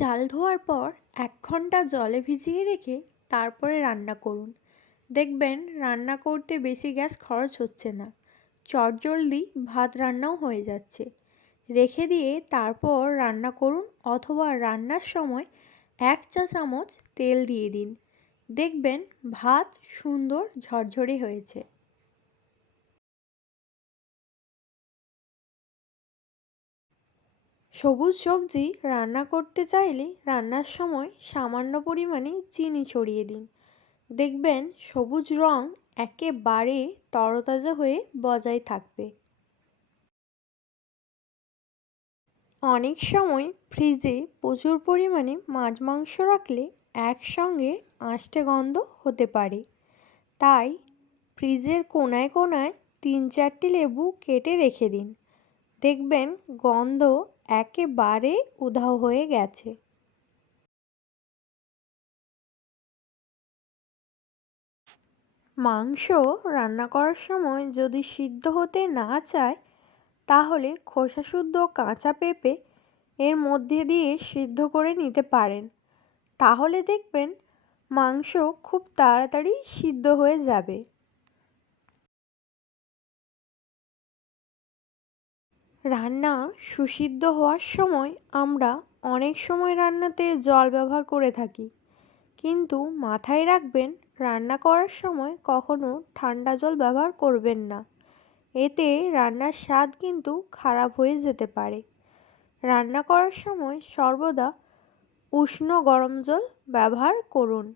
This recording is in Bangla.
চাল ধোয়ার পর 1 ঘন্টা জলে ভিজিয়ে রেখে তারপরে রান্না করুন। দেখবেন রান্না করতে বেশি গ্যাস খরচ হচ্ছে না, চটজলদি ভাত রান্নাও হয়ে যাচ্ছে। রেখে দিয়ে তারপর রান্না করুন অথবা রান্নার সময় 1 চা চামচ তেল দিয়ে দিন। দেখবেন ভাত সুন্দর ঝরঝরে হয়েছে। সবুজ সবজি রান্না করতে চাইলে রান্নার সময় সামান্য পরিমাণে চিনি ছড়িয়ে দিন। দেখবেন সবুজ রং একেবারে তরতাজা হয়ে বজায় থাকবে। অনেক সময় ফ্রিজে প্রচুর পরিমাণে মাছ মাংস রাখলে একসঙ্গে আষ্টে গন্ধ হতে পারে। তাই ফ্রিজের কোনায় কোনায় 3-4টি লেবু কেটে রেখে দিন। দেখবেন গন্ধ একেবারে উধাও হয়ে গেছে। মাংস রান্না করার সময় যদি সিদ্ধ হতে না চায় তাহলে খোসাশুদ্ধ কাঁচা পেঁপে এর মধ্যে দিয়ে সিদ্ধ করে নিতে পারেন। তাহলে দেখবেন মাংস খুব তাড়াতাড়ি সিদ্ধ হয়ে যাবে। রান্না সুসিদ্ধ হওয়ার সময় আমরা অনেক সময় রান্নাতে জল ব্যবহার করে থাকি, কিন্তু মাথায় রাখবেন রান্না করার সময় কখনো ঠান্ডা জল ব্যবহার করবেন না। এতে রান্নার স্বাদ কিন্তু খারাপ হয়ে যেতে পারে। রান্না করার সময় সর্বদা উষ্ণ গরম জল ব্যবহার করুন।